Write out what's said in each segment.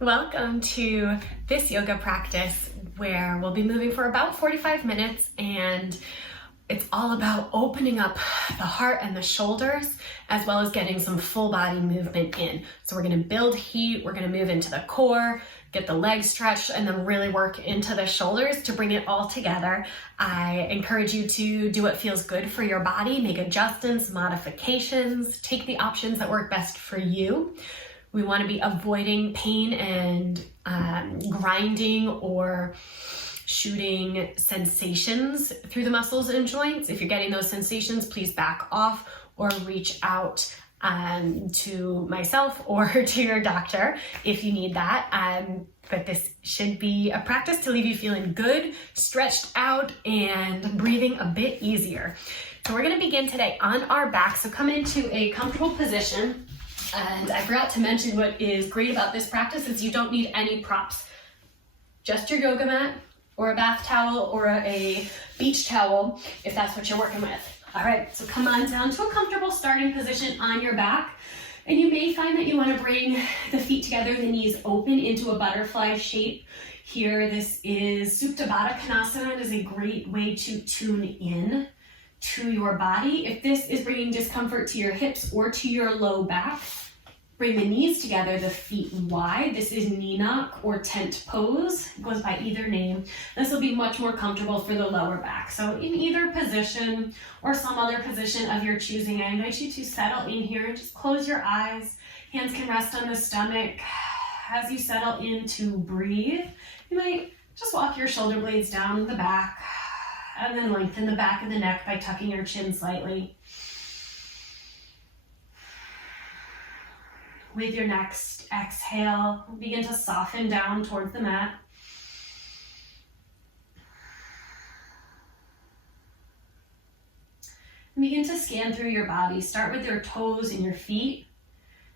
Welcome to this yoga practice where we'll be moving for about 45 minutes, and it's all about opening up the heart and the shoulders as well as getting some full body movement in. So we're going to build heat, we're going to move into the core, get the legs stretched, and then really work into the shoulders to bring it all together. I encourage you to do what feels good for your body, make adjustments, modifications, take the options that work best for you. We want to be avoiding pain and grinding or shooting sensations through the muscles and joints. If you're getting those sensations, please back off or reach out to myself or to your doctor if you need that. But this should be a practice to leave you feeling good, stretched out, and breathing a bit easier. So we're going to begin today on our back. So come into a comfortable position. And I forgot to mention what is great about this practice is you don't need any props. Just your yoga mat or a bath towel or a beach towel if that's what you're working with. All right, so come on down to a comfortable starting position on your back. And you may find that you want to bring the feet together, the knees open into a butterfly shape. Here, this is Supta Baddha Konasana. It is a great way to tune in to your body. If this is bringing discomfort to your hips or to your low back, bring the knees together, the feet wide. This is knee knock or tent pose. It goes by either name. This will be much more comfortable for the lower back. So in either position or some other position of your choosing, I invite you to settle in here and just close your eyes. Hands can rest on the stomach. As you settle in to breathe, you might just walk your shoulder blades down the back and then lengthen the back of the neck by tucking your chin slightly. With your next exhale, begin to soften down towards the mat. And begin to scan through your body. Start with your toes and your feet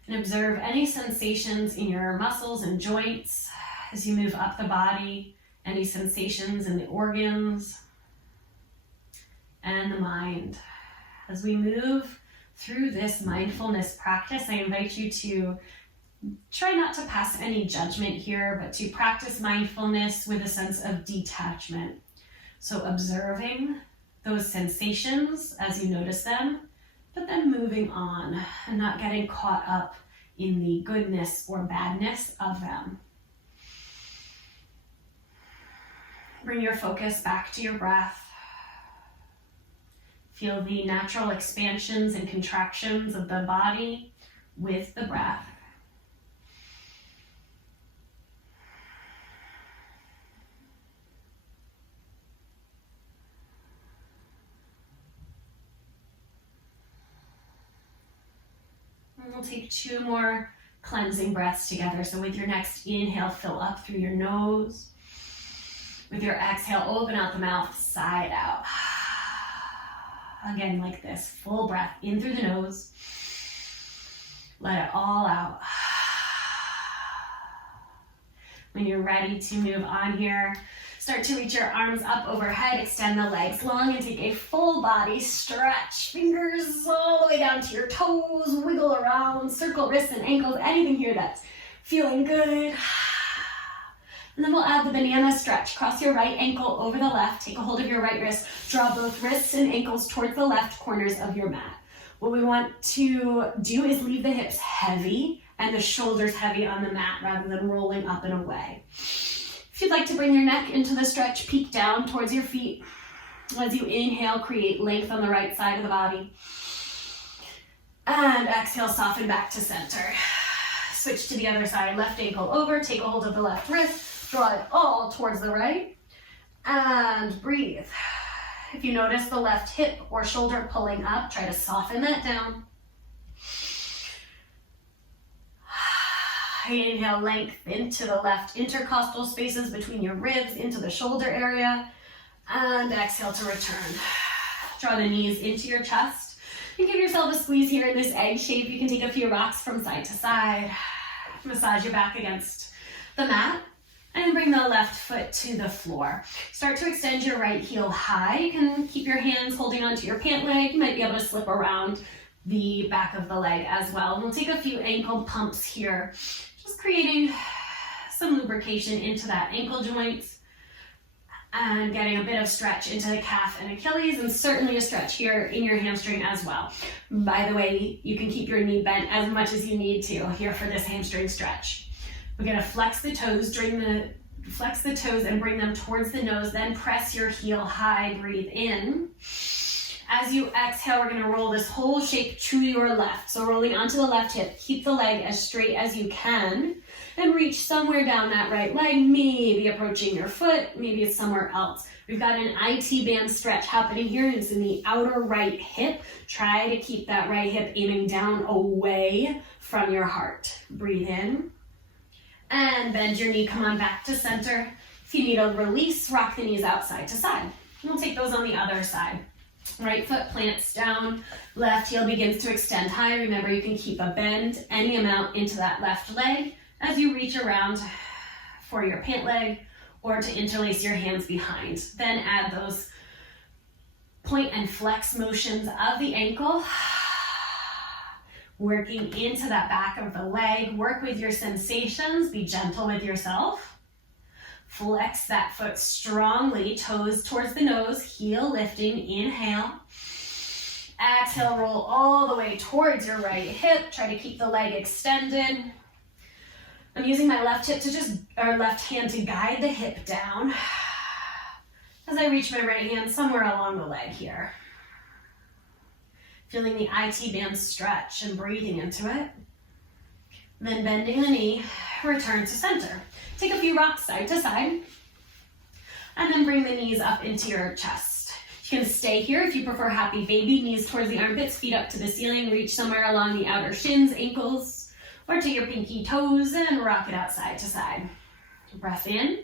and observe any sensations in your muscles and joints as you move up the body, any sensations in the organs and the mind. As we move through this mindfulness practice, I invite you to try not to pass any judgment here, but to practice mindfulness with a sense of detachment. So observing those sensations as you notice them, but then moving on and not getting caught up in the goodness or badness of them. Bring your focus back to your breath. Feel the natural expansions and contractions of the body with the breath. And we'll take 2 more cleansing breaths together. So with your next inhale, fill up through your nose. With your exhale, open out the mouth, side out. Again, like this, full breath in through the nose. Let it all out. When you're ready to move on here, start to reach your arms up overhead, extend the legs long, and take a full body stretch. Fingers all the way down to your toes, wiggle around, circle wrists and ankles, anything here that's feeling good. And then we'll add the banana stretch. Cross your right ankle over the left. Take a hold of your right wrist. Draw both wrists and ankles towards the left corners of your mat. What we want to do is leave the hips heavy and the shoulders heavy on the mat rather than rolling up and away. If you'd like to bring your neck into the stretch, peek down towards your feet. As you inhale, create length on the right side of the body. And exhale, soften back to center. Switch to the other side. Left ankle over. Take a hold of the left wrist. Draw it all towards the right and breathe. If you notice the left hip or shoulder pulling up, try to soften that down. Inhale, length into the left intercostal spaces between your ribs, into the shoulder area, and exhale to return. Draw the knees into your chest and give yourself a squeeze here in this egg shape. You can take a few rocks from side to side. Massage your back against the mat. And bring the left foot to the floor. Start to extend your right heel high. You can keep your hands holding onto your pant leg. You might be able to slip around the back of the leg as well. And we'll take a few ankle pumps here, just creating some lubrication into that ankle joint, and getting a bit of stretch into the calf and Achilles, and certainly a stretch here in your hamstring as well. By the way, you can keep your knee bent as much as you need to here for this hamstring stretch. We're gonna flex the toes and bring them towards the nose, then press your heel high, breathe in. As you exhale, we're gonna roll this whole shape to your left. So rolling onto the left hip, keep the leg as straight as you can, and reach somewhere down that right leg, maybe approaching your foot, maybe it's somewhere else. We've got an IT band stretch happening here. It's in the outer right hip. Try to keep that right hip aiming down away from your heart. Breathe in, and bend your knee, come on back to center. If you need a release, rock the knees out side to side. And we'll take those on the other side. Right foot plants down, left heel begins to extend high. Remember, you can keep a bend any amount into that left leg as you reach around for your pant leg or to interlace your hands behind. Then add those point and flex motions of the ankle, working into that back of the leg. Work with your sensations, be gentle with yourself. Flex that foot strongly, toes towards the nose, heel lifting, inhale. Exhale, roll all the way towards your right hip. Try to keep the leg extended. I'm using my left hand to guide the hip down as I reach my right hand somewhere along the leg here. Feeling the IT band stretch and breathing into it. Then bending the knee, return to center. Take a few rocks side to side, and then bring the knees up into your chest. You can stay here if you prefer happy baby, knees towards the armpits, feet up to the ceiling, reach somewhere along the outer shins, ankles, or to your pinky toes, and rock it out side to side. Breath in.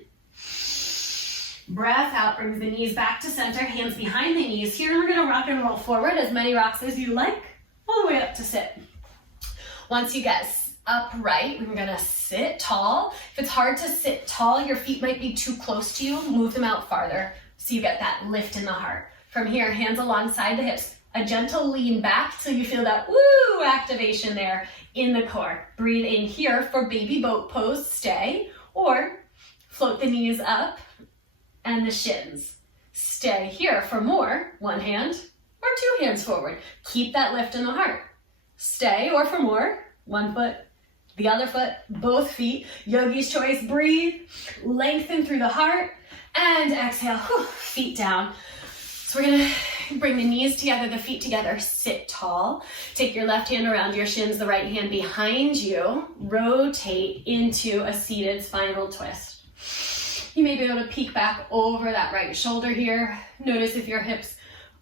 Breath out, brings the knees back to center, hands behind the knees. Here we're gonna rock and roll forward, as many rocks as you like, all the way up to sit. Once you get upright, we're gonna sit tall. If it's hard to sit tall, your feet might be too close to you, move them out farther so you get that lift in the heart. From here, hands alongside the hips, a gentle lean back till you feel that woo activation there in the core. Breathe in here for baby boat pose, stay, or float the knees up and the shins. Stay here for more, one hand or two hands forward. Keep that lift in the heart. Stay, or for more, one foot, the other foot, both feet. Yogi's choice, breathe, lengthen through the heart, and exhale, feet down. So we're gonna bring the knees together, the feet together, sit tall. Take your left hand around your shins, the right hand behind you. Rotate into a seated spinal twist. You may be able to peek back over that right shoulder here. Notice if your hips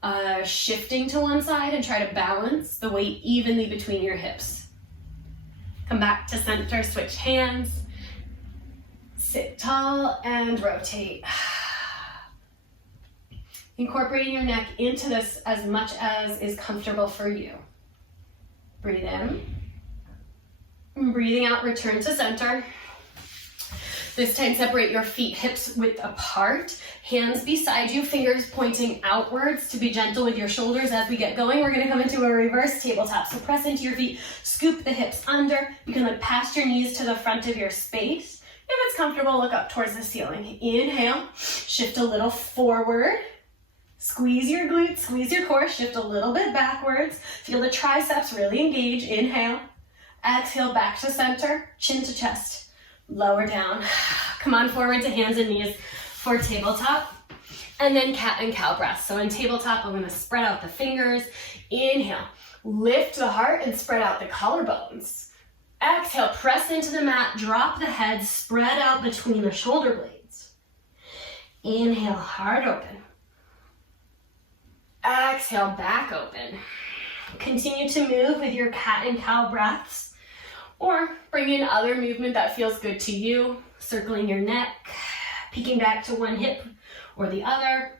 are shifting to one side, and try to balance the weight evenly between your hips. Come back to center, switch hands. Sit tall and rotate. Incorporating your neck into this as much as is comfortable for you. Breathe in. And breathing out, return to center. This time, separate your feet hips width apart. Hands beside you, fingers pointing outwards to be gentle with your shoulders as we get going. We're gonna come into a reverse tabletop. So press into your feet, scoop the hips under. You can look past your knees to the front of your space. If it's comfortable, look up towards the ceiling. Inhale, shift a little forward. Squeeze your glutes, squeeze your core, shift a little bit backwards. Feel the triceps really engage. Inhale. Exhale, back to center, chin to chest. Lower down. Come on forward to hands and knees for tabletop. And then cat and cow breath. So in tabletop, I'm gonna spread out the fingers. Inhale, lift the heart and spread out the collarbones. Exhale, press into the mat, drop the head, spread out between the shoulder blades. Inhale, heart open. Exhale, back open. Continue to move with your cat and cow breaths, or bring in other movement that feels good to you. Circling your neck, peeking back to one hip or the other.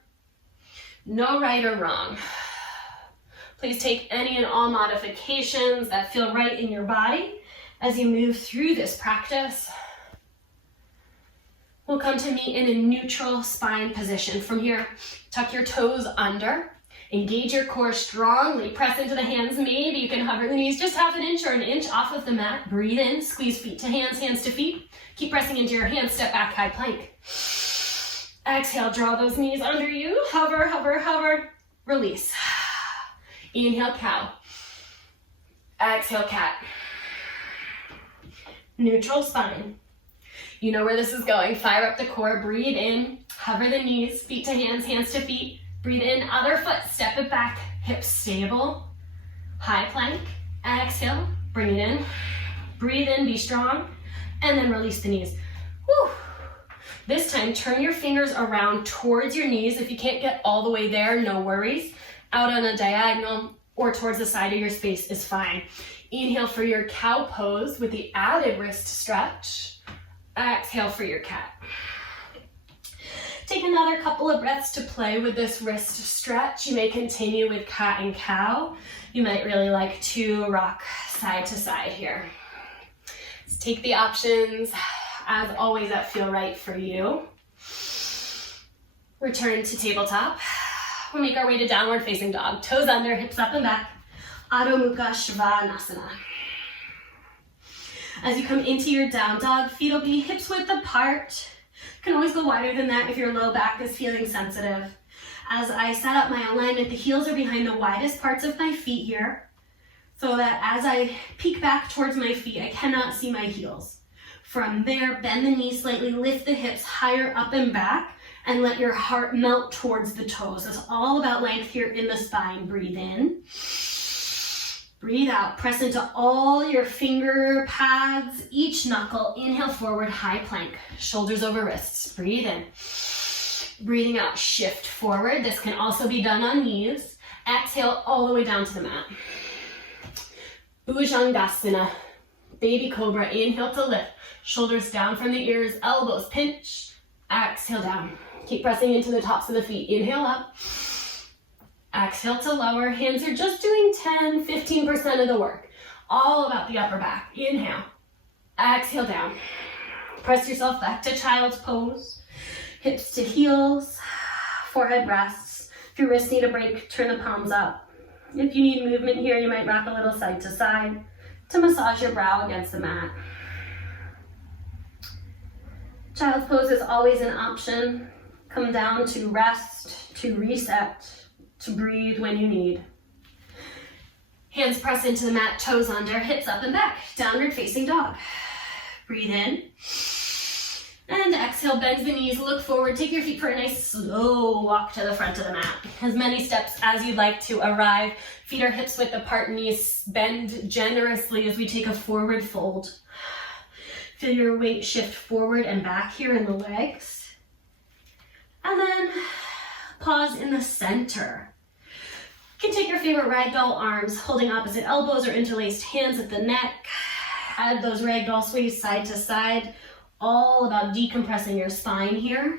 No right or wrong. Please take any and all modifications that feel right in your body as you move through this practice. We'll come to meet in a neutral spine position. From here, tuck your toes under. Engage your core strongly. Press into the hands. Maybe you can hover the knees just half an inch or an inch off of the mat. Breathe in, squeeze feet to hands, hands to feet. Keep pressing into your hands, step back, high plank. Exhale, draw those knees under you. Hover, hover, hover. Release. Inhale, cow. Exhale, cat. Neutral spine. You know where this is going. Fire up the core, breathe in, hover the knees, feet to hands, hands to feet. Breathe in, other foot, step it back, hips stable. High plank, exhale, bring it in. Breathe in, be strong, and then release the knees. Woo. This time, turn your fingers around towards your knees. If you can't get all the way there, no worries. Out on a diagonal or towards the side of your space is fine. Inhale for your cow pose with the added wrist stretch. Exhale for your cat. Take another couple of breaths to play with this wrist stretch. You may continue with cat and cow. You might really like to rock side to side here. Let's take the options, as always, that feel right for you. Return to tabletop. We'll make our way to downward facing dog. Toes under, hips up and back. Adho Mukha Svanasana. As you come into your down dog, feet will be hips width apart. You can always go wider than that if your low back is feeling sensitive. As I set up my alignment, the heels are behind the widest parts of my feet here, so that as I peek back towards my feet, I cannot see my heels. From there, bend the knees slightly, lift the hips higher up and back, and let your heart melt towards the toes. It's all about length here in the spine. Breathe in. Breathe out. Press into all your finger pads, each knuckle. Inhale forward, high plank. Shoulders over wrists. Breathe in. Breathing out, shift forward. This can also be done on knees. Exhale all the way down to the mat. Bhujangasana. Baby cobra. Inhale to lift. Shoulders down from the ears, elbows pinch. Exhale down. Keep pressing into the tops of the feet. Inhale up. Exhale to lower. Hands are just doing 10, 15% of the work. All about the upper back. Inhale. Exhale down. Press yourself back to child's pose. Hips to heels. Forehead rests. If your wrists need a break, turn the palms up. If you need movement here, you might rock a little side to side to massage your brow against the mat. Child's pose is always an option. Come down to rest, to reset, to breathe when you need. Hands press into the mat, toes under, hips up and back. Downward facing dog. Breathe in. And exhale, bend the knees, look forward. Take your feet for a nice slow walk to the front of the mat. As many steps as you'd like to arrive. Feet are hips width apart, knees bend generously as we take a forward fold. Feel your weight shift forward and back here in the legs. And then pause in the center. You can take your favorite ragdoll arms, holding opposite elbows or interlaced hands at the neck. Add those ragdoll sways side to side. All about decompressing your spine here.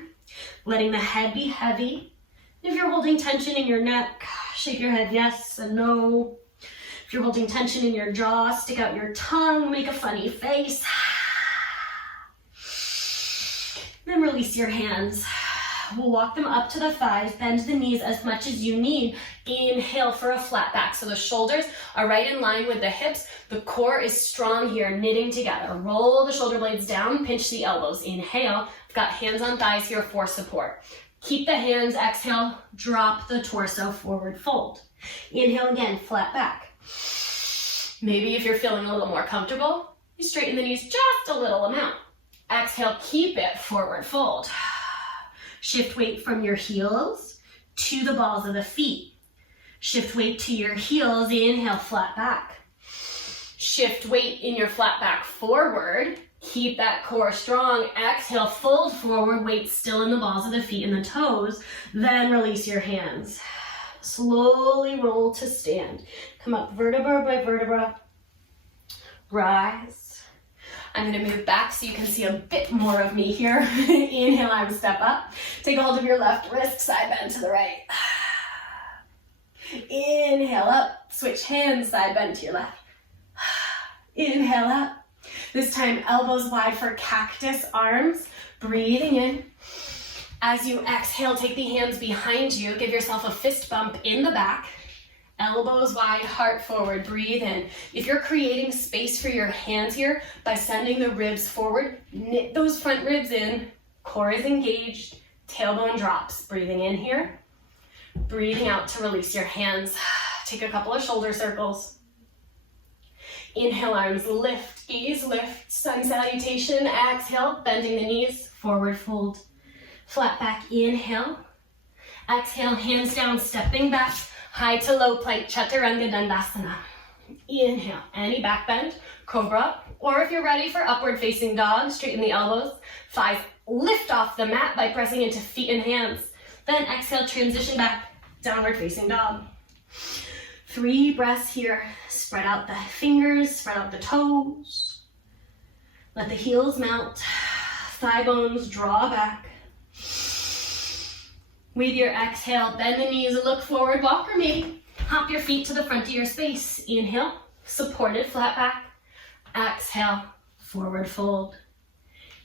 Letting the head be heavy. If you're holding tension in your neck, shake your head yes and no. If you're holding tension in your jaw, stick out your tongue, make a funny face. Then release your hands. We'll walk them up to the thighs, bend the knees as much as you need. Inhale for a flat back. So the shoulders are right in line with the hips. The core is strong here, knitting together. Roll the shoulder blades down, pinch the elbows. Inhale. I've got hands on thighs here for support. Keep the hands, exhale, drop the torso, forward fold. Inhale again, flat back. Maybe if you're feeling a little more comfortable, you straighten the knees just a little amount. Exhale, keep it, forward fold. Shift weight from your heels to the balls of the feet. Shift weight to your heels, inhale, flat back. Shift weight in your flat back forward. Keep that core strong. Exhale, fold forward, weight still in the balls of the feet and the toes. Then release your hands. Slowly roll to stand. Come up vertebra by vertebra. Rise. I'm going to move back so you can see a bit more of me here. Inhale, arms step up. Take a hold of your left wrist, side bend to the right. Inhale up, switch hands, side bend to your left. Inhale up. This time, elbows wide for cactus arms. Breathing in. As you exhale, take the hands behind you. Give yourself a fist bump in the back. Elbows wide, heart forward, breathe in. If you're creating space for your hands here by sending the ribs forward, knit those front ribs in, core is engaged, tailbone drops. Breathing in here, breathing out to release your hands. Take a couple of shoulder circles. Inhale, arms lift, gaze lift, sun salutation. Exhale, bending the knees, forward fold. Flat back, inhale. Exhale, hands down, stepping back. High to low plank, chaturanga dandasana. Inhale, any back bend, cobra, or if you're ready for upward facing dog, straighten the elbows. Thighs lift off the mat by pressing into feet and hands. Then exhale, transition back, downward facing dog. 3 breaths here. Spread out the fingers, spread out the toes. Let the heels melt, thigh bones draw back. With your exhale, bend the knees, look forward, walk or maybe hop your feet to the front of your space. Inhale, supported, flat back. Exhale, forward fold.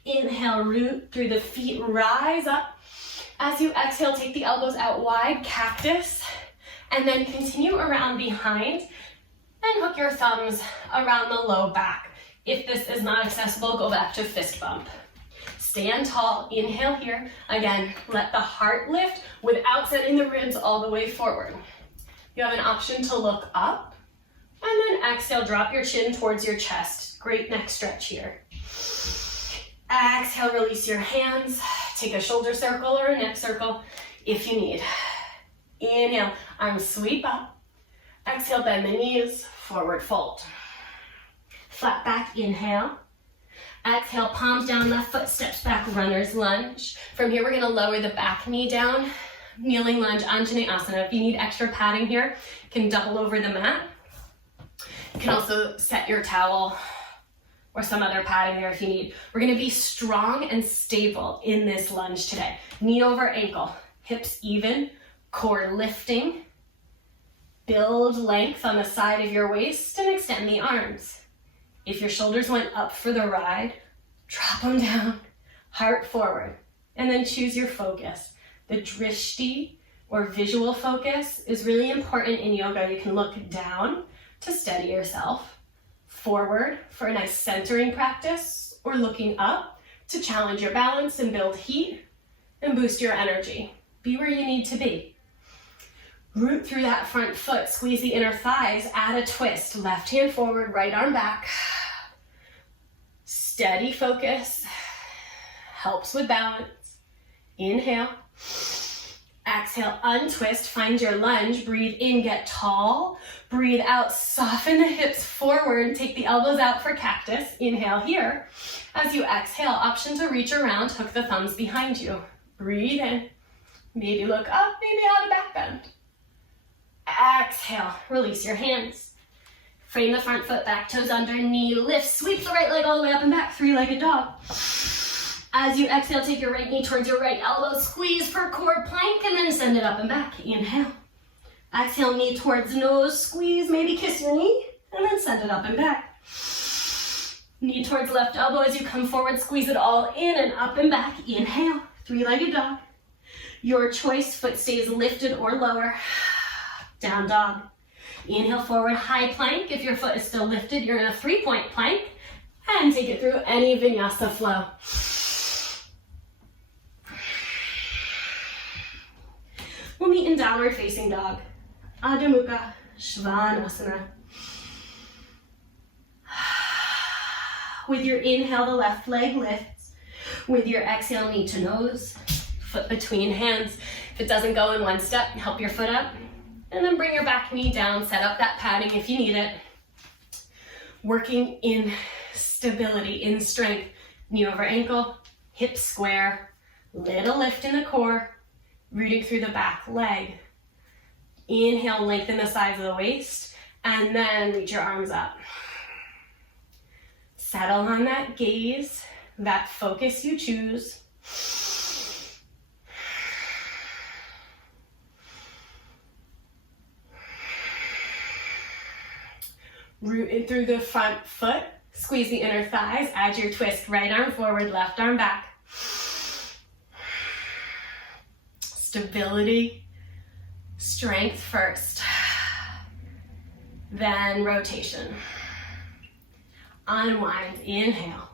Inhale, root through the feet, rise up. As you exhale, take the elbows out wide, cactus, and then continue around behind and hook your thumbs around the low back. If this is not accessible, go back to fist bump. Stand tall, inhale here. Again, let the heart lift without sending the ribs all the way forward. You have an option to look up, and then exhale, drop your chin towards your chest. Great neck stretch here. Exhale, release your hands. Take a shoulder circle or a neck circle if you need. Inhale, arms sweep up. Exhale, bend the knees, forward fold. Flat back, inhale. Exhale, palms down, left foot steps back, runner's lunge. From here, we're gonna lower the back knee down, kneeling lunge, Anjaneyasana. If you need extra padding here, you can double over the mat. You can also set your towel or some other padding there if you need. We're gonna be strong and stable in this lunge today. Knee over ankle, hips even, core lifting. Build length on the side of your waist and extend the arms. If your shoulders went up for the ride, drop them down, heart forward, and then choose your focus. The drishti, or visual focus, is really important in yoga. You can look down to steady yourself, forward for a nice centering practice, or looking up to challenge your balance and build heat and boost your energy. Be where you need to be. Root through that front foot, squeeze the inner thighs, add a twist. Left hand forward, right arm back. Steady focus, helps with balance. Inhale. Exhale, untwist, find your lunge. Breathe in, get tall. Breathe out, soften the hips forward. Take the elbows out for cactus. Inhale here. As you exhale, option to reach around, hook the thumbs behind you. Breathe in. Maybe look up, maybe add a back bend. Exhale, release your hands. Frame the front foot, back toes under, knee lift, sweep the right leg all the way up and back, 3-legged dog. As you exhale, take your right knee towards your right elbow, squeeze for core plank, and then send it up and back. Inhale. Exhale, knee towards nose, squeeze, maybe kiss your knee, and then send it up and back. Knee towards left elbow as you come forward, squeeze it all in and up and back. Inhale, 3-legged dog. Your choice, foot stays lifted or lower. Down dog. Inhale forward, high plank. If your foot is still lifted, you're in a 3-point plank. And take it through any vinyasa flow. We'll meet in downward facing dog. Adho Mukha Svanasana. With your inhale, the left leg lifts. With your exhale, knee to nose, foot between hands. If it doesn't go in one step, help your foot up. And then bring your back knee down, set up that padding if you need it. Working in stability, in strength. Knee over ankle, hips square, little lift in the core, rooting through the back leg. Inhale, lengthen the sides of the waist, and then reach your arms up. Settle on that gaze, that focus you choose. Root in through the front foot, squeeze the inner thighs, add your twist, right arm forward, left arm back. Stability, strength first, then rotation. Unwind, inhale.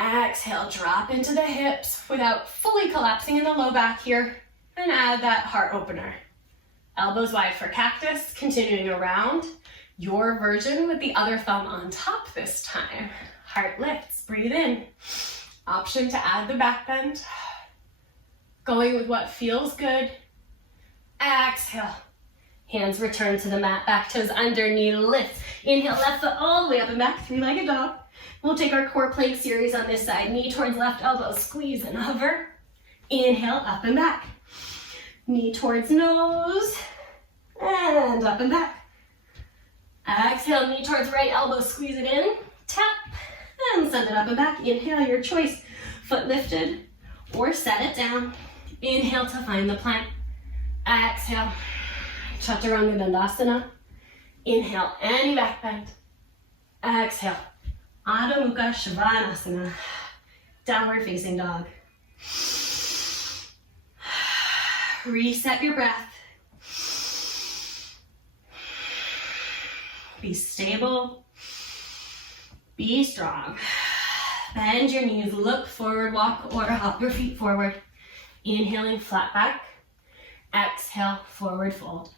Exhale, drop into the hips without fully collapsing in the low back here, and add that heart opener. Elbows wide for cactus, continuing around. Your version with the other thumb on top this time. Heart lifts, breathe in. Option to add the back bend. Going with what feels good. Exhale. Hands return to the mat, back toes under, knee lifts. Inhale, left foot all the way up and back, three-legged dog. We'll take our core plank series on this side. Knee towards left elbow, squeeze and hover. Inhale, up and back. Knee towards nose, and up and back. Exhale, knee towards right elbow, squeeze it in, tap, and send it up and back. Inhale, your choice. Foot lifted, or set it down. Inhale to find the plank. Exhale, Chaturanga Dandasana. Inhale, any back bend. Exhale, Adho Mukha Svanasana. Downward facing dog. Reset your breath. Be stable. Be strong. Bend your knees, look forward, walk or hop your feet forward. Inhaling, flat back. Exhale, forward fold.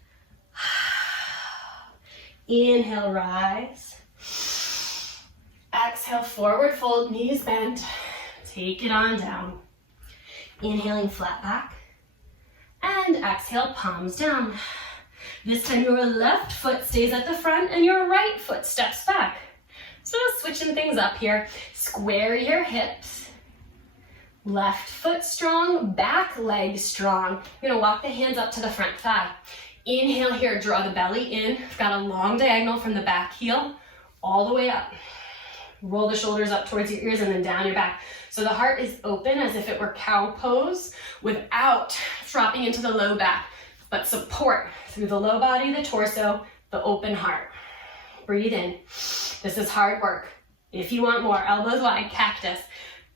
Inhale, rise. Exhale, forward fold, knees bend. Take it on down. Inhaling, flat back. And exhale, palms down. This time your left foot stays at the front and your right foot steps back. So switching things up here. Square your hips. Left foot strong, back leg strong. You're gonna walk the hands up to the front thigh. Inhale here, draw the belly in. I've got a long diagonal from the back heel all the way up. Roll the shoulders up towards your ears and then down your back. So the heart is open as if it were cow pose without dropping into the low back, but support through the low body, the torso, the open heart. Breathe in. This is hard work. If you want more, elbows wide, cactus.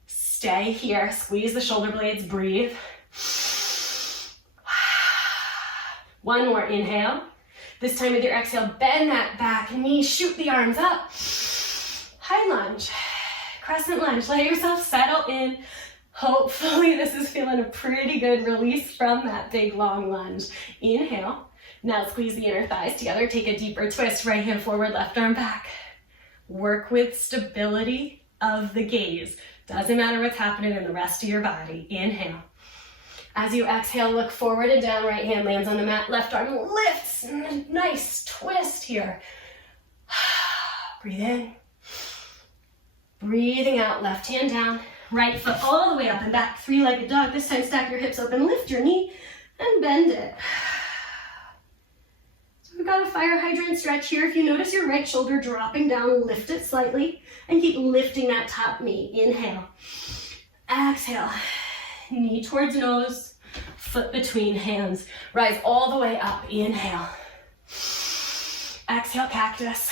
Stay here, squeeze the shoulder blades, breathe. One more, inhale. This time with your exhale, bend that back knee, shoot the arms up. High lunge, crescent lunge, let yourself settle in. Hopefully this is feeling a pretty good release from that big long lunge. Inhale, now squeeze the inner thighs together, take a deeper twist, right hand forward, left arm back. Work with stability of the gaze. Doesn't matter what's happening in the rest of your body. Inhale. As you exhale, look forward and down, right hand lands on the mat, left arm lifts, nice twist here. Breathe in. Breathing out, left hand down, right foot all the way up and back, three-legged dog. This time stack your hips open, lift your knee, and bend it. So we've got a fire hydrant stretch here. If you notice your right shoulder dropping down, lift it slightly, and keep lifting that top knee. Inhale. Exhale. Knee towards nose, foot between hands. Rise all the way up. Inhale. Exhale, cactus.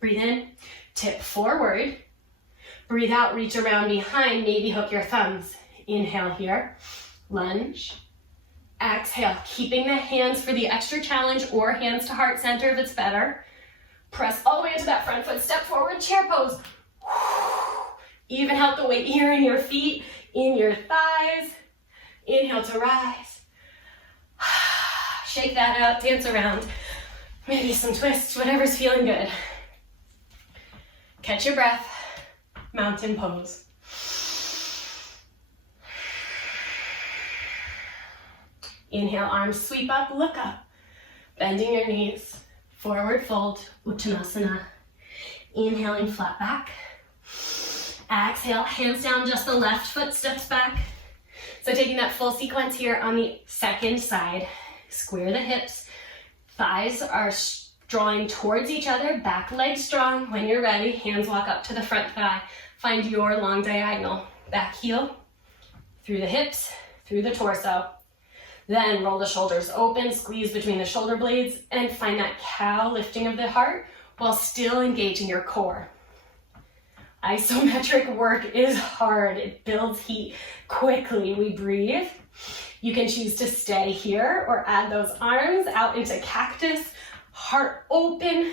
Breathe in. Tip forward. Breathe out, reach around behind, maybe hook your thumbs. Inhale here, lunge. Exhale, keeping the hands for the extra challenge or hands to heart center if it's better. Press all the way into that front foot, step forward, chair pose. Even help the weight here in your feet, in your thighs. Inhale to rise. Shake that out, dance around. Maybe some twists, whatever's feeling good. Catch your breath, mountain pose. Inhale, arms sweep up, look up. Bending your knees, forward fold, Uttanasana. Inhaling, flat back. Exhale, hands down, just the left foot steps back. So taking that full sequence here on the second side. Square the hips, thighs are drawing towards each other, back leg strong. When you're ready, hands walk up to the front thigh. Find your long diagonal. Back heel, through the hips, through the torso. Then roll the shoulders open, squeeze between the shoulder blades, and find that cow lifting of the heart while still engaging your core. Isometric work is hard. It builds heat quickly. We breathe, You can choose to stay here or add those arms out into cactus, heart open,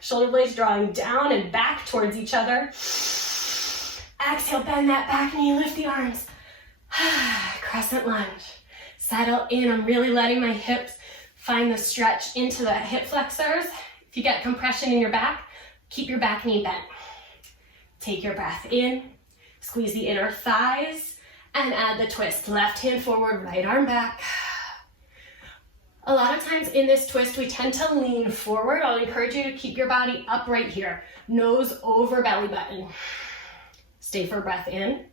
shoulder blades drawing down and back towards each other. Exhale, bend that back knee, lift the arms. Crescent lunge. Settle in. I'm really letting my hips find the stretch into the hip flexors. If you get compression in your back, keep your back knee bent. Take your breath in, squeeze the inner thighs, and add the twist. Left hand forward, right arm back. A lot of times in this twist, we tend to lean forward. I'll encourage you to keep your body upright here. Nose over belly button. Stay for breath in.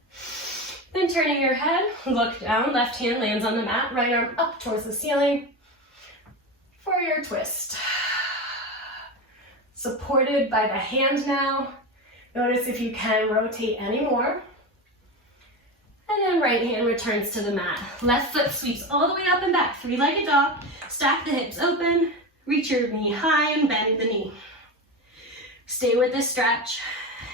Then turning your head, look down. Left hand lands on the mat, right arm up towards the ceiling for your twist. Supported by the hand now. Notice if you can rotate any more. And then right hand returns to the mat. Left foot sweeps all the way up and back. Three-legged dog. Stack the hips open. Reach your knee high and bend the knee. Stay with this stretch.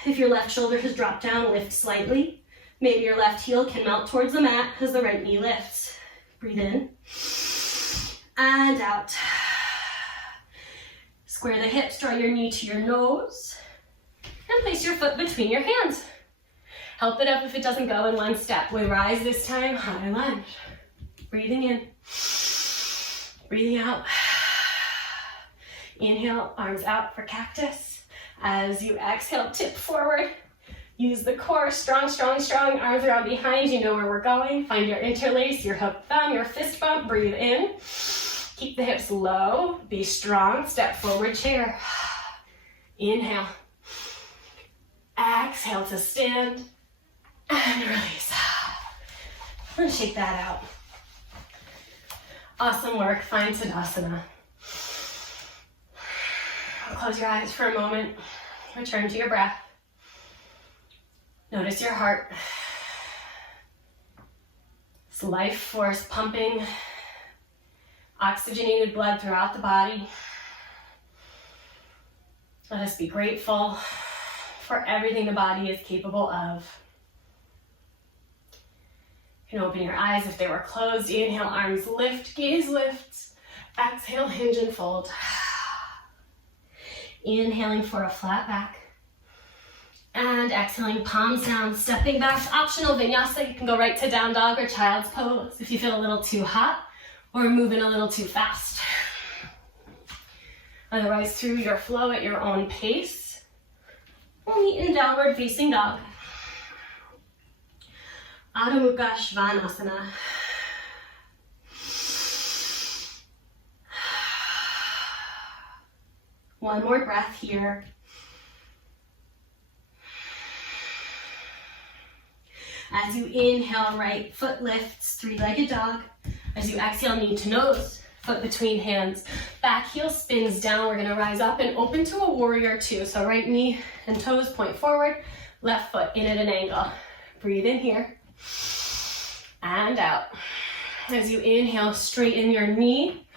If your left shoulder has dropped down, lift slightly. Maybe your left heel can melt towards the mat as the right knee lifts. Breathe in. And out. Square the hips, draw your knee to your nose. And place your foot between your hands. Help it up if it doesn't go in one step. We rise this time, high lunge. Breathing in, breathing out. Inhale, arms out for cactus. As you exhale, tip forward. Use the core, strong, strong, strong. Arms around behind, you know where we're going. Find your interlace, your hook thumb, your fist bump. Breathe in. Keep the hips low, be strong. Step forward, chair. Inhale. Exhale to stand. And release. And shake that out. Awesome work. Find Tadasana. Close your eyes for a moment. Return to your breath. Notice your heart. It's life force pumping oxygenated blood throughout the body. Let us be grateful for everything the body is capable of. You can open your eyes if they were closed. Inhale, arms lift, gaze lifts. Exhale, hinge and fold. Inhaling for a flat back. And exhaling, palms down, stepping back. Optional vinyasa, you can go right to down dog or child's pose if you feel a little too hot or moving a little too fast. Otherwise, through your flow at your own pace, we'll meet in downward facing dog. Adho Mukha Svanasana. One more breath here. As you inhale, right foot lifts, three-legged dog. As you exhale, knee to nose, foot between hands. Back heel spins down. We're gonna rise up and open to a warrior two. So right knee and toes point forward, left foot in at an angle. Breathe in here. And out. As you inhale, straighten your knee,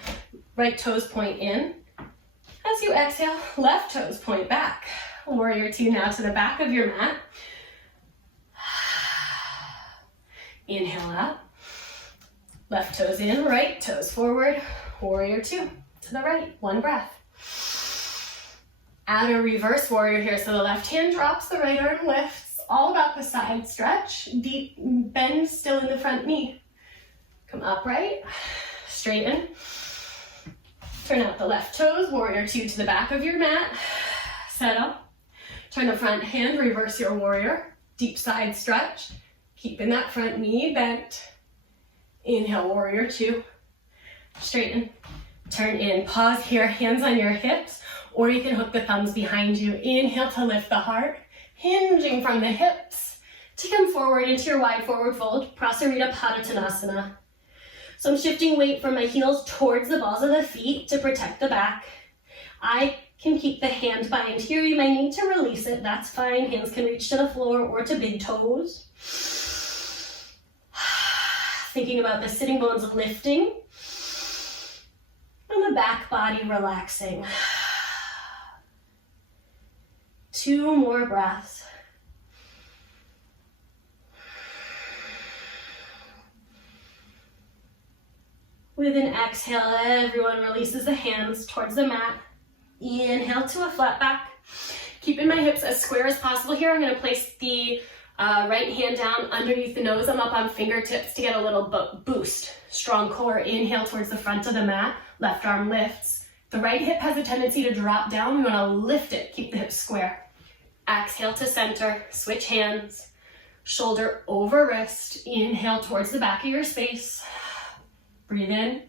right toes point in. As you exhale, left toes point back. Warrior two now to the back of your mat. Inhale out. Left toes in, right toes forward. Warrior two to the right. One breath. Add a reverse warrior here. So the left hand drops, the right arm lifts. All about the side stretch. Deep bend still in the front knee. Come upright. Straighten. Turn out the left toes. Warrior two to the back of your mat. Settle. Turn the front hand. Reverse your warrior. Deep side stretch. Keeping that front knee bent. Inhale, warrior two. Straighten. Turn in. Pause here. Hands on your hips. Or you can hook the thumbs behind you. Inhale to lift the heart. Hinging from the hips to come forward into your wide forward fold, Prasarita Padottanasana. So I'm shifting weight from my heels towards the balls of the feet to protect the back. I can keep the hand bind here. You might need to release it. That's fine. Hands can reach to the floor or to big toes. Thinking about the sitting bones lifting and the back body relaxing. 2 more breaths. With an exhale, everyone releases the hands towards the mat. Inhale to a flat back. Keeping my hips as square as possible here. I'm going to place the right hand down underneath the nose. I'm up on fingertips to get a little boost. Strong core. Inhale towards the front of the mat. Left arm lifts. The right hip has a tendency to drop down. We want to lift it. Keep the hips square. Exhale to center. Switch hands. Shoulder over wrist. Inhale towards the back of your space. Breathe in.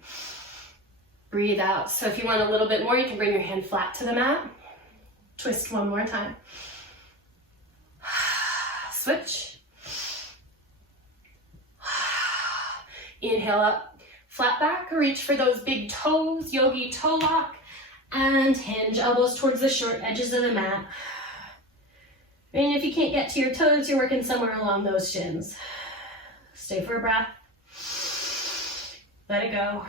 Breathe out. So if you want a little bit more, you can bring your hand flat to the mat. Twist one more time. Switch. Inhale up. Flat back. Reach for those big toes. Yogi toe lock. And hinge. Elbows towards the short edges of the mat. And if you can't get to your toes, you're working somewhere along those shins. Stay for a breath. Let it go.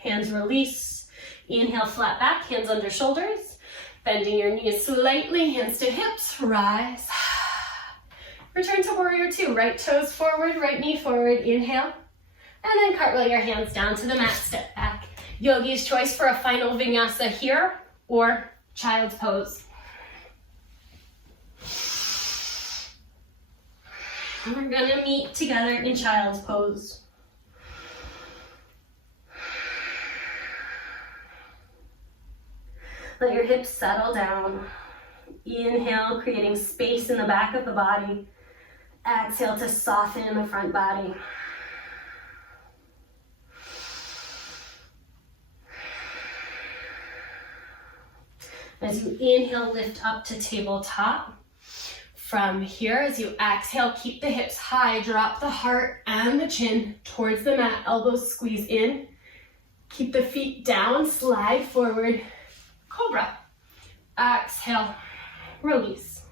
Hands release. Inhale, flat back, hands under shoulders. Bending your knees slightly, hands to hips, rise. Return to warrior two. Right toes forward, right knee forward. Inhale. And then cartwheel your hands down to the mat, step back. Yogi's choice for a final vinyasa here or child's pose. We're gonna meet together in child's pose. Let your hips settle down. Inhale, creating space in the back of the body. Exhale to soften in the front body. As you inhale, lift up to tabletop. From here, as you exhale, keep the hips high, drop the heart and the chin towards the mat, elbows squeeze in. Keep the feet down, slide forward, cobra. Exhale, release.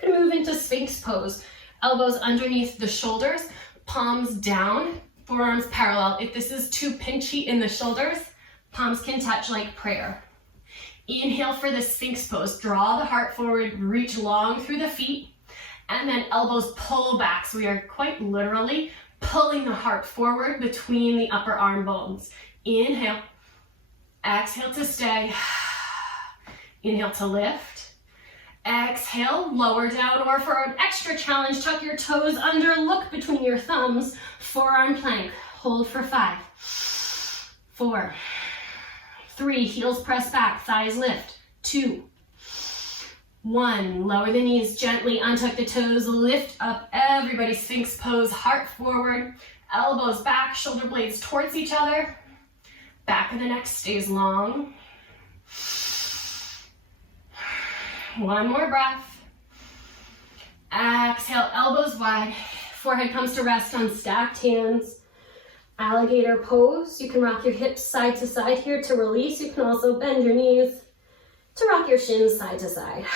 Gonna move into Sphinx pose. Elbows underneath the shoulders, palms down, forearms parallel. If this is too pinchy in the shoulders, palms can touch like prayer. Inhale for the Sphinx pose. Draw the heart forward, reach long through the feet, and then elbows pull back. So we are quite literally pulling the heart forward between the upper arm bones. Inhale. Exhale to stay. Inhale to lift. Exhale, lower down, or for an extra challenge, tuck your toes under, look between your thumbs, forearm plank. Hold for 5, 4, 3, heels press back, thighs lift. 2, 1, lower the knees gently, untuck the toes, lift up, everybody Sphinx pose, heart forward, elbows back, shoulder blades towards each other. Back of the neck stays long. One more breath. Exhale, elbows wide, forehead comes to rest on stacked hands. Alligator pose. You can rock your hips side to side here to release. You can also bend your knees to rock your shins side to side.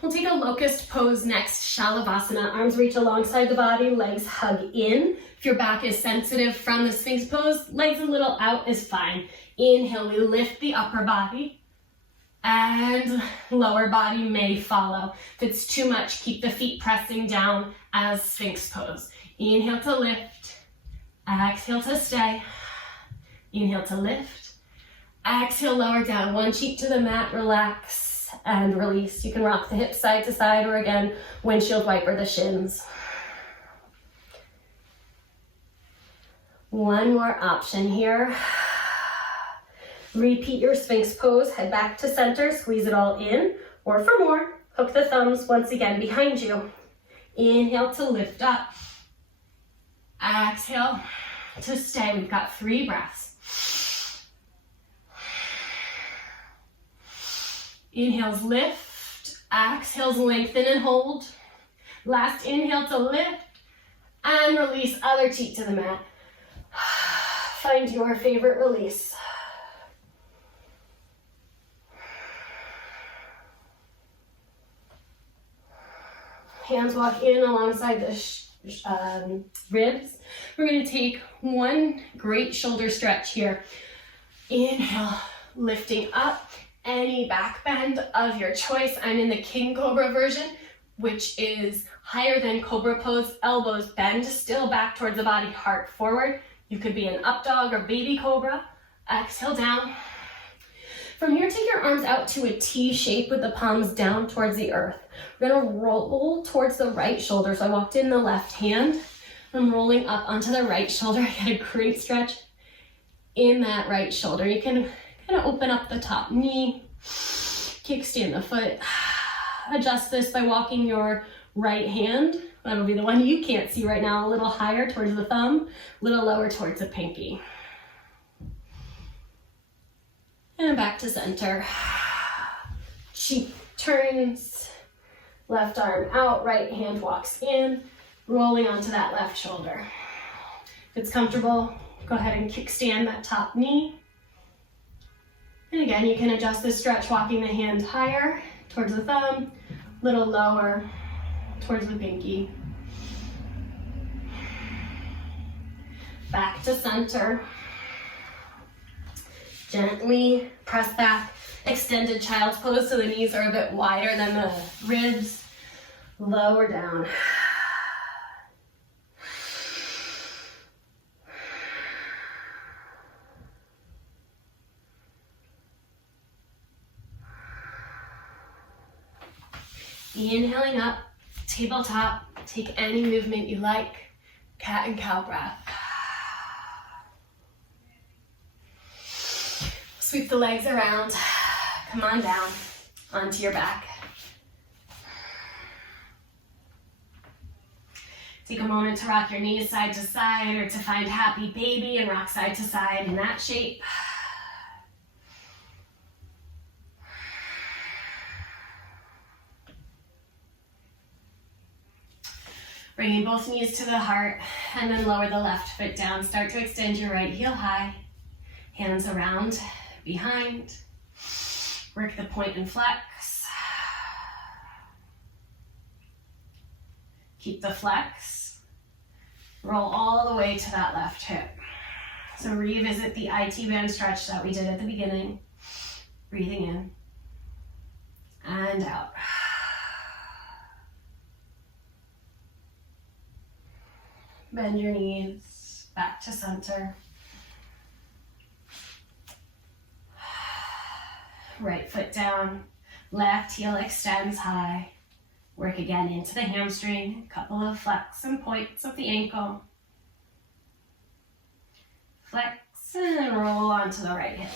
We'll take a locust pose next, Shalavasana. Arms reach alongside the body, legs hug in. If your back is sensitive from the Sphinx pose, legs a little out is fine. Inhale, we lift the upper body and lower body may follow. If it's too much, keep the feet pressing down as Sphinx pose. Inhale to lift, exhale to stay. Inhale to lift, exhale, lower down. One cheek to the mat, relax. And release. You can rock the hips side to side or again, windshield wiper the shins. One more option here. Repeat your Sphinx pose, head back to center, squeeze it all in, or for more, hook the thumbs once again behind you. Inhale to lift up. Exhale to stay. We've got 3 breaths. Inhales, lift. Exhales, lengthen and hold. Last inhale to lift. And release, other cheek to the mat. Find your favorite release. Hands walk in alongside the ribs. We're going to take one great shoulder stretch here. Inhale, lifting up. Any back bend of your choice. I'm in the King Cobra version. which is higher than cobra pose. Elbows bend still back towards the body, heart forward. You could be an up dog or baby cobra. Exhale down. From here, take your arms out to a T shape with the palms down towards the earth. We're gonna roll towards the right shoulder. So I walked in the left hand. I'm rolling up onto the right shoulder. I get a great stretch in that right shoulder. You can kind of open up the top knee, kickstand the foot. Adjust this by walking your right hand, that'll be the one you can't see right now, a little higher towards the thumb, a little lower towards the pinky. And back to center. Cheek turns, left arm out, right hand walks in, rolling onto that left shoulder. If it's comfortable, go ahead and kickstand that top knee. And again, you can adjust the stretch, walking the hand higher towards the thumb, little lower towards the pinky. Back to center. Gently press back, extended child's pose so the knees are a bit wider than the ribs. Lower down. Inhaling up, tabletop, take any movement you like, cat and cow breath. Sweep the legs around, come on down, onto your back. Take a moment to rock your knees side to side or to find happy baby and rock side to side in that shape. Bringing both knees to the heart and then lower the left foot down. Start to extend your right heel high. Hands around, behind. Work the point and flex. Keep the flex. Roll all the way to that left hip. So revisit the IT band stretch that we did at the beginning. Breathing in and out. Bend your knees, back to center. Right foot down, left heel extends high. Work again into the hamstring, a couple of flex and points of the ankle. Flex and roll onto the right hip.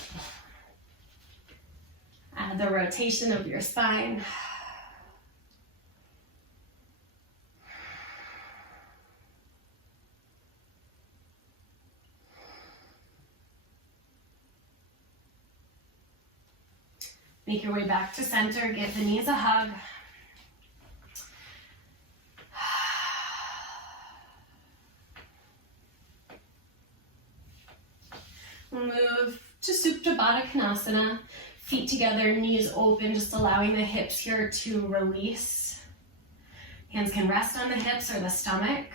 Add the rotation of your spine. Make your way back to center, give the knees a hug. Move to Supta Baddha Konasana. Feet together, knees open, just allowing the hips here to release. Hands can rest on the hips or the stomach.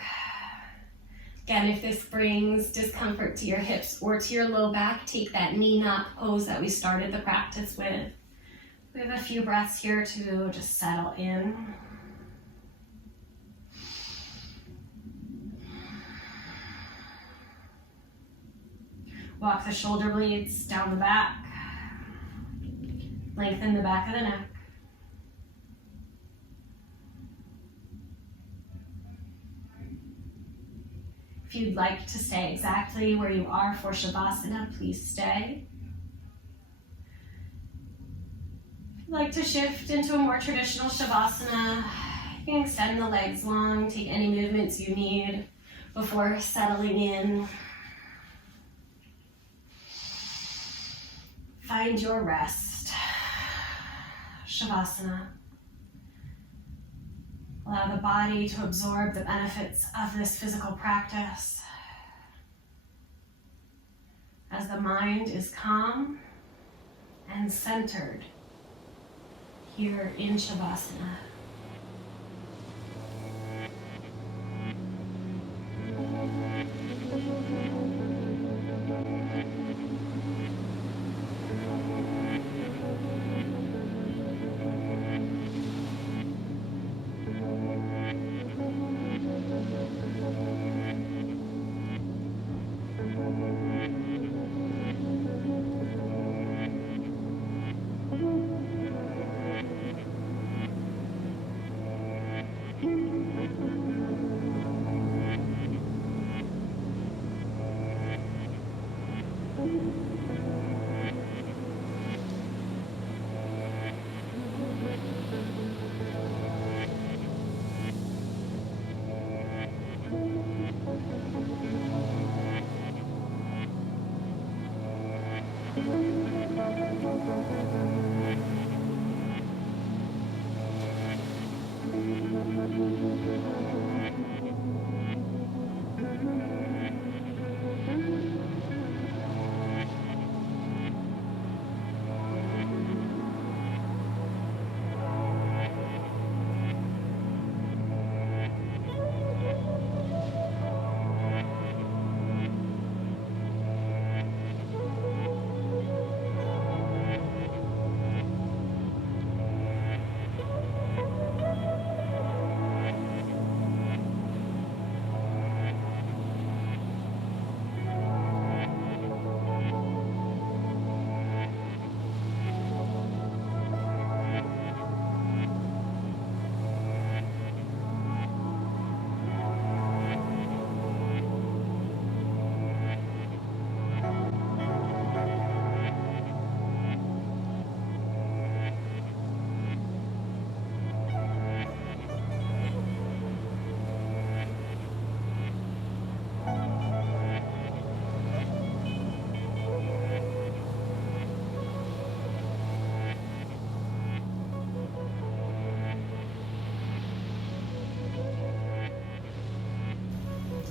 Again, if this brings discomfort to your hips or to your low back, take that knee knot pose that we started the practice with. We have a few breaths here to just settle in. Walk the shoulder blades down the back. Lengthen the back of the neck. If you'd like to stay exactly where you are for Shavasana, please stay. If you'd like to shift into a more traditional Shavasana, you can extend the legs long, take any movements you need before settling in. Find your rest. Shavasana. Allow the body to absorb the benefits of this physical practice. As the mind is calm and centered here in Shavasana.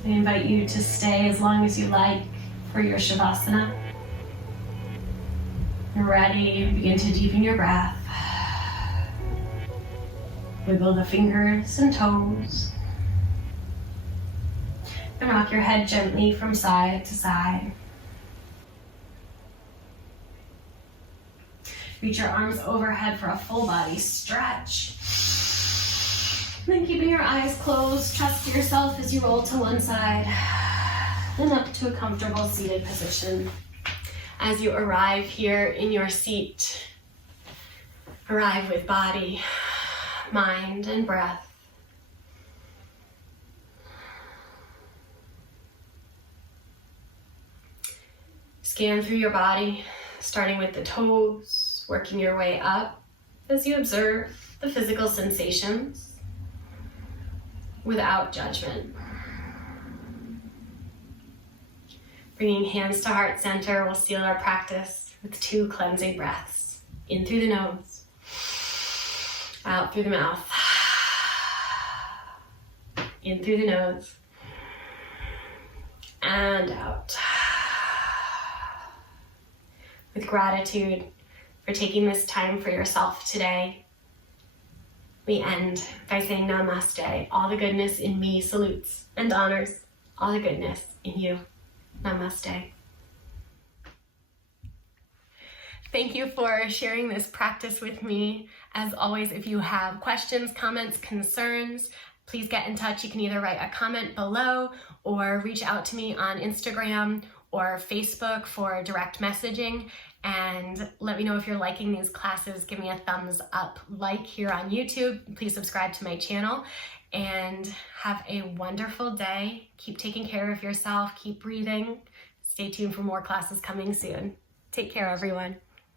I invite you to stay as long as you like for your Shavasana. You're ready, begin to deepen your breath. Wiggle the fingers and toes. And rock your head gently from side to side. Reach your arms overhead for a full body stretch. Then keeping your eyes closed, trust yourself as you roll to one side, then up to a comfortable seated position. As you arrive here in your seat, arrive with body, mind, and breath. Scan through your body, starting with the toes, working your way up as you observe the physical sensations without judgment. Bringing hands to heart center, we'll seal our practice with 2 cleansing breaths. In through the nose, out through the mouth. In through the nose, and out. With gratitude for taking this time for yourself today, we end by saying namaste. All the goodness in me salutes and honors all the goodness in you. Namaste. Thank you for sharing this practice with me. As always, if you have questions, comments, concerns, please get in touch. You can either write a comment below or reach out to me on Instagram or Facebook for direct messaging. And let me know if you're liking these classes. Give me a thumbs up, like here on YouTube. Please subscribe to my channel and have a wonderful day. Keep taking care of yourself. Keep breathing. Stay tuned for more classes coming soon. Take care, everyone.